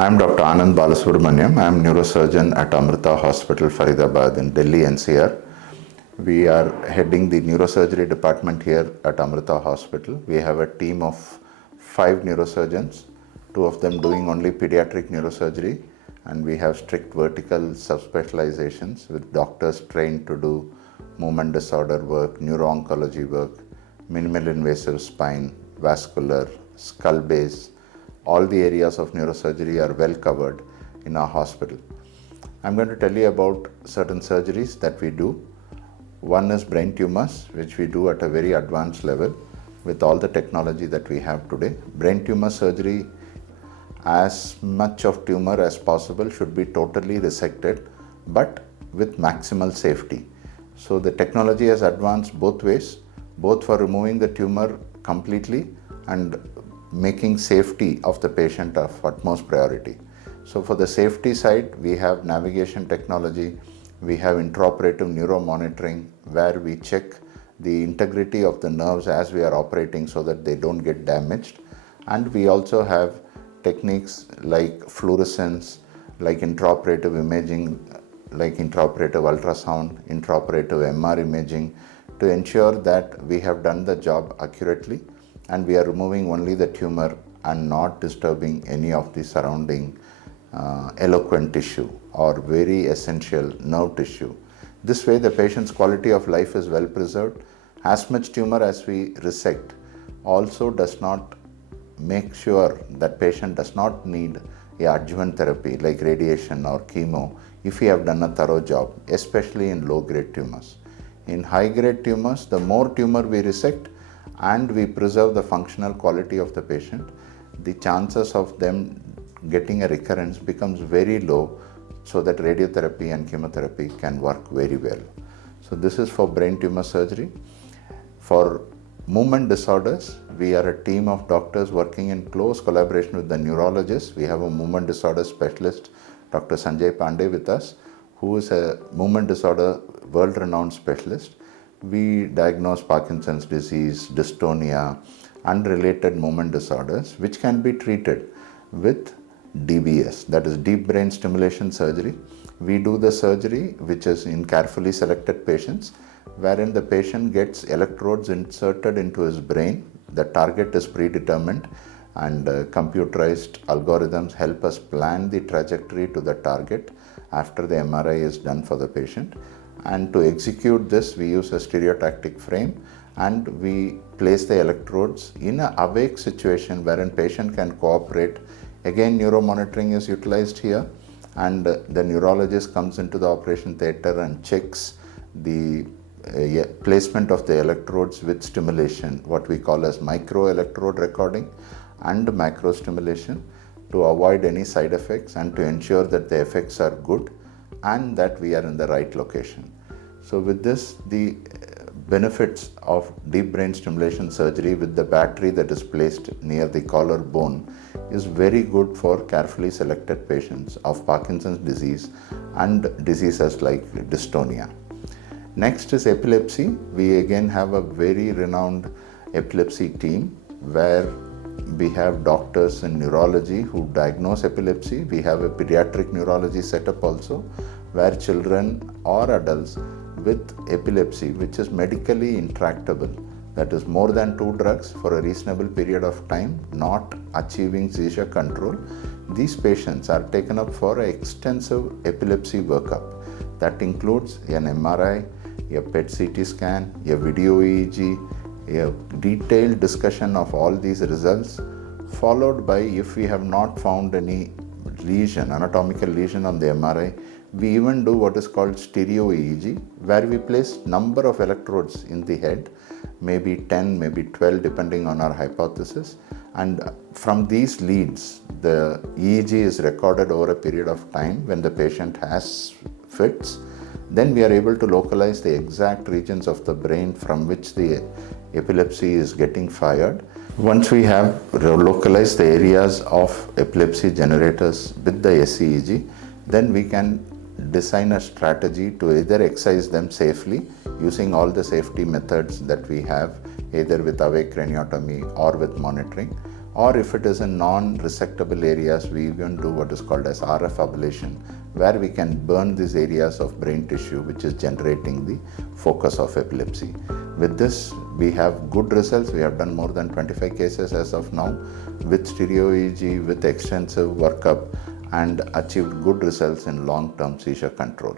I am Dr. Anand Balasubramaniam. I am neurosurgeon at Amrita Hospital, Faridabad in Delhi NCR. We are heading the neurosurgery department here at Amrita Hospital. We have a team of 5 neurosurgeons, 2 of them doing only pediatric neurosurgery, and we have strict vertical subspecializations with doctors trained to do movement disorder work, neuro-oncology work, minimal invasive spine, vascular, skull base. All the areas of neurosurgery are well covered in our hospital. I'm going to tell you about certain surgeries that we do. One is brain tumors, which we do at a very advanced level with all the technology that we have today. Brain tumor surgery, as much of tumor as possible should be totally resected, but with maximal safety. So the technology has advanced both ways, both for removing the tumor completely and making safety of the patient of utmost priority. So for the safety side, we have navigation technology, we have intraoperative neuro monitoring where we check the integrity of the nerves as we are operating so that they don't get damaged. And we also have techniques like fluorescence, like intraoperative imaging, like intraoperative ultrasound, intraoperative MR imaging to ensure that we have done the job accurately and we are removing only the tumor and not disturbing any of the surrounding eloquent tissue or very essential nerve tissue. This way the patient's quality of life is well preserved. As much tumor as we resect also does not make sure that patient does not need a adjuvant therapy like radiation or chemo if we have done a thorough job, especially in low-grade tumors. In high-grade tumors, the more tumor we resect and we preserve the functional quality of the patient, the chances of them getting a recurrence becomes very low so that radiotherapy and chemotherapy can work very well. So this is for brain tumor surgery. For movement disorders, we are a team of doctors working in close collaboration with the neurologists. We have a movement disorder specialist, Dr. Sanjay Pandey, with us, who is a movement disorder world-renowned specialist. We diagnose Parkinson's disease, dystonia, and related movement disorders, which can be treated with DBS, that is deep brain stimulation surgery. We do the surgery, which is in carefully selected patients, wherein the patient gets electrodes inserted into his brain. The target is predetermined, and computerized algorithms help us plan the trajectory to the target after the MRI is done for the patient. And to execute this, we use a stereotactic frame and we place the electrodes in an awake situation wherein patient can cooperate. Again, neuromonitoring is utilized here, and the neurologist comes into the operation theater and checks the placement of the electrodes with stimulation, what we call as microelectrode recording and macro stimulation, to avoid any side effects and to ensure that the effects are good and that we are in the right location. So with this, the benefits of deep brain stimulation surgery with the battery that is placed near the collarbone is very good for carefully selected patients of Parkinson's disease and diseases like dystonia. Next is epilepsy. We again have a very renowned epilepsy team where we have doctors in neurology who diagnose epilepsy. We have a pediatric neurology setup also where children or adults with epilepsy, which is medically intractable, that is more than 2 drugs for a reasonable period of time, not achieving seizure control, these patients are taken up for an extensive epilepsy workup. That includes an MRI, a PET CT scan, a video EEG, a detailed discussion of all these results, followed by, if we have not found any lesion, anatomical lesion on the MRI, we even do what is called stereo EEG, where we place number of electrodes in the head, maybe 10, maybe 12, depending on our hypothesis. And from these leads, the EEG is recorded over a period of time when the patient has fits. Then we are able to localize the exact regions of the brain from which the epilepsy is getting fired. Once we have localized the areas of epilepsy generators with the SEEG, then we can design a strategy to either excise them safely using all the safety methods that we have, either with awake craniotomy or with monitoring, Or if it is in non-resectable areas, we even do what is called as RF ablation, where we can burn these areas of brain tissue which is generating the focus of epilepsy. With this, we have good results. We have done more than 25 cases as of now with stereo EEG, with extensive workup, and achieved good results in long-term seizure control.